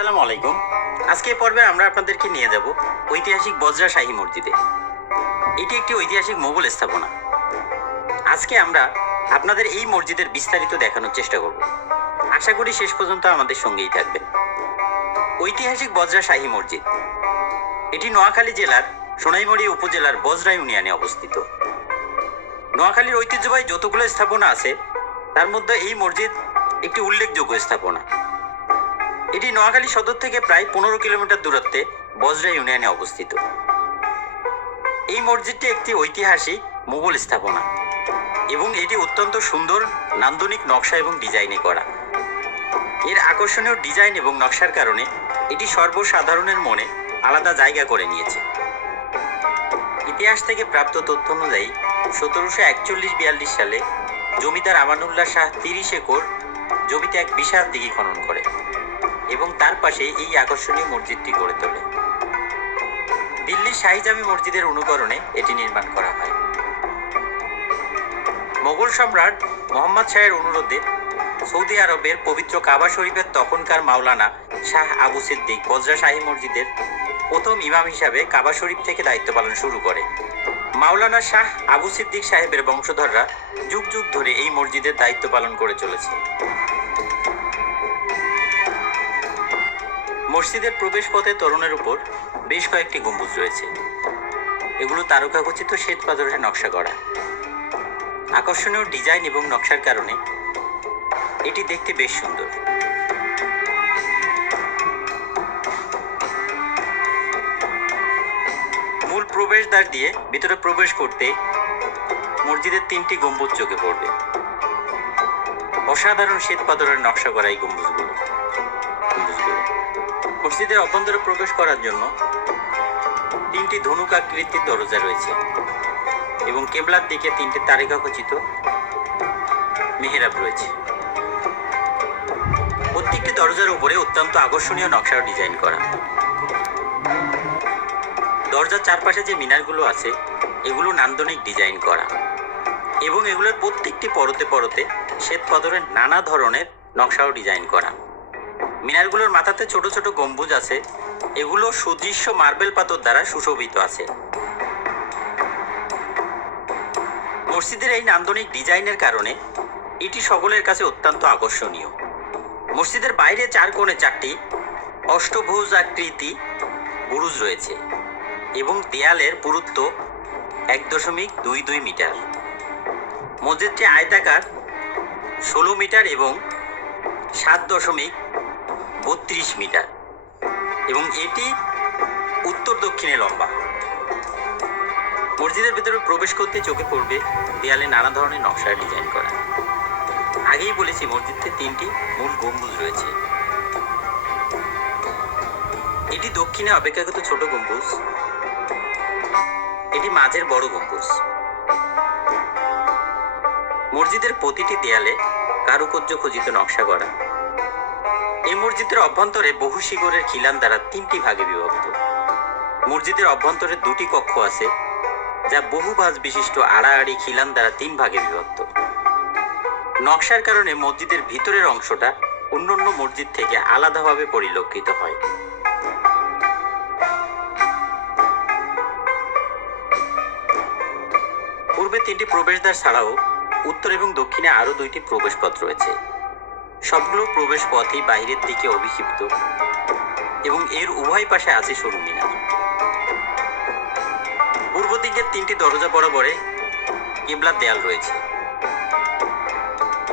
আসসালামু আলাইকুম। আজকে এই পর্বে আমরা আপনাদেরকে নিয়ে যাব ঐতিহাসিক বজরা শাহী মসজিদে। এটি একটি ঐতিহাসিক মোগল স্থাপনা। আজকে আমরা আপনাদের এই মসজিদের বিস্তারিত দেখানোর চেষ্টা করব। আশা করি শেষ পর্যন্ত আমাদের সঙ্গেই থাকবেন। ঐতিহাসিক বজরা শাহী মসজিদ এটি নোয়াখালী জেলার সোনাইমুড়ি উপজেলার বজরা ইউনিয়নে অবস্থিত। নোয়াখালীর ঐতিহ্যবাহী যতগুলো স্থাপনা আছে তার মধ্যে এই মসজিদ একটি উল্লেখযোগ্য স্থাপনা। এটি নোয়াখালী সদর থেকে প্রায় 15 কিলোমিটার দূরত্বে বজরা ইউনিয়নে অবস্থিত। এই মসজিদটি একটি ঐতিহাসিক মুঘল স্থাপনা এবং এটি অত্যন্ত সুন্দর নান্দনিক নকশা এবং ডিজাইনে করা। এর আকর্ষণীয় ডিজাইন এবং নকশার কারণে এটি সর্বসাধারণের মনে আলাদা জায়গা করে নিয়েছে। ইতিহাস থেকে প্রাপ্ত তথ্য অনুযায়ী 1741-42 সালে জমিদার আমানুল্লাহ শাহ 30 একর জমিতে এক বিশাল দিঘি খনন করে এবং তার পাশে এই আকর্ষণীয় মসজিদটি গড়ে তোলে। দিল্লির শাহী জামি মসজিদের অনুকরণে এটি নির্মাণ করা হয়। মোগল সম্রাট মোহাম্মদ শাহের অনুরোধে সৌদি আরবের পবিত্র কাবা শরীফের তখনকার মাওলানা শাহ আবু সিদ্দিক বজরা শাহী মসজিদের প্রথম ইমাম হিসাবে কাবা শরীফ থেকে দায়িত্ব পালন শুরু করে। মাওলানা শাহ আবু সিদ্দিক সাহেবের বংশধররা যুগ যুগ ধরে এই মসজিদের দায়িত্ব পালন করে চলেছে। মসজিদের প্রবেশ পথে তোরণের উপর বেশ কয়েকটি গম্বুজ রয়েছে। এগুলো তারকাখচিত শ্বেত পাথরে নকশা করা। আকর্ষণীয় ডিজাইন এবং নকশার কারণে এটি দেখতে বেশ সুন্দর। মূল প্রবেশদ্বার দিয়ে ভিতরে প্রবেশ করতে মসজিদের 3টি গম্বুজ চোখে পড়বে। অসাধারণ শ্বেত পাথরের নকশা করা এই গম্বুজগুলো। মসজিদের অভ্যন্তরে প্রবেশ করার জন্য 3টি ধনুক আকৃতির দরজা রয়েছে এবং কেবলার দিকে 3টি তারকাখচিত মেহরাব রয়েছে। প্রত্যেকটি দরজার উপরে অত্যন্ত আকর্ষণীয় নকশা ডিজাইন করা। দরজার চারপাশে যে মিনারগুলো আছে এগুলো নান্দনিক ডিজাইন করা এবং এগুলোর প্রত্যেকটি পরতে পরতে শ্বেত পাথরের নানা ধরনের নকশাও ডিজাইন করা। মিনারগুলোর মাথাতে ছোট ছোট গম্বুজ আছে, এগুলো সুদৃশ্য মার্বেল পাথর দ্বারা সুশোভিত আছে। মসজিদের এই নান্দনিক ডিজাইনের কারণে এটি সকলের কাছে অত্যন্ত আকর্ষণীয়। মসজিদের বাইরে 4 কোণে 4টি অষ্টভুজ আকৃতি বুরুজ রয়েছে এবং দেয়ালের পুরুত্ব 1.22 মিটার। মসজিদটি আয়তাকার 16 মিটার এবং 7.32 মিটার এবং এটি উত্তর দক্ষিণে লম্বা। মসজিদের ভিতরে প্রবেশ করতে চোখে পড়বে দেয়ালে নানা ধরনের নকশা ডিজাইন করা। আগেই বলেছি মসজিদে 3টি মূল গম্বুজ রয়েছে। এটি দক্ষিণে অপেক্ষাকৃত ছোট গম্বুজ, এটি মাঝের বড় গম্বুজ। মসজিদের প্রতিটি দেয়ালে কারুকার্য খচিত নকশা করা। এই মসজিদের অভ্যন্তরে বহু শিখরের খিলান দ্বারা 3টি ভাগে বিভক্ত। মসজিদের অভ্যন্তরে 2টি কক্ষ আছে যা বহু ভাঁজ বিশিষ্ট আড়াআড়ি খিলান দ্বারা 3 ভাগে বিভক্ত। নকশার কারণে মসজিদের ভিতরের অংশটা অন্যান্য মসজিদ থেকে আলাদাভাবে পরিলক্ষিত হয়। পূর্বে 3টি প্রবেশদ্বার ছাড়াও উত্তর এবং দক্ষিণে আরও 2টি প্রবেশপথ রয়েছে। সবগুলো প্রবেশ পথই বাইরের দিকে অভিক্ষিপ্ত এবং এর উভয় পাশে আছে সরু মিনার। পূর্ব দিকের 3টি দরজা বরাবরে কিবলার দেয়াল রয়েছে।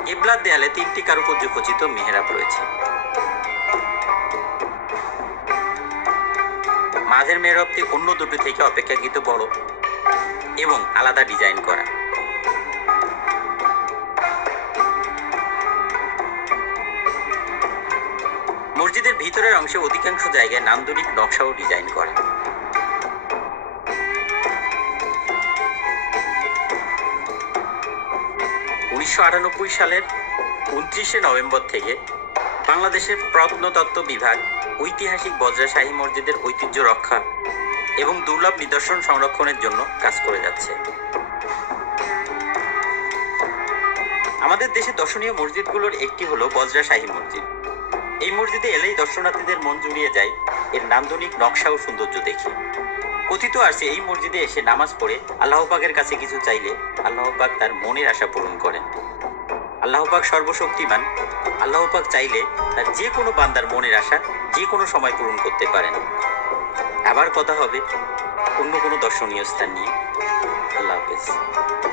কিবলার দেয়ালে 3টি কারুকার্য খচিত মেহরাব রয়েছে। মাঝের মেহরাবটি অন্য দুটি থেকে অপেক্ষাকৃত বড় এবং আলাদা ডিজাইন করা। মসজিদের ভিতরের অংশে অধিকাংশ জায়গায় নান্দনিক নকশা ও ডিজাইন করা। সালের 29শে নভেম্বর থেকে বাংলাদেশের প্রত্নতত্ত্ব বিভাগ ঐতিহাসিক বজরা শাহী মসজিদের ঐতিহ্য রক্ষা এবং দুর্লভ নিদর্শন সংরক্ষণের জন্য কাজ করে যাচ্ছে। আমাদের দেশে দর্শনীয় মসজিদগুলোর একটি হলো বজরা শাহী মসজিদ। এই মসজিদে এলেই দর্শনার্থীদের মন জুড়িয়ে যায় এর নান্দনিক নকশা ও সৌন্দর্য দেখে। কথিত আছে এই মসজিদে এসে নামাজ পড়ে আল্লাহ পাকের কাছে কিছু চাইলে আল্লাহ পাক তার মনের আশা পূরণ করেন। আল্লাহ পাক সর্বশক্তিমান, আল্লাহ পাক চাইলে তার যে কোনো বান্দার মনের আশা যে কোনো সময় পূরণ করতে পারেন। আবার কথা হবে অন্য কোনো দর্শনীয় স্থান নিয়ে। আল্লাহ হাফেজ।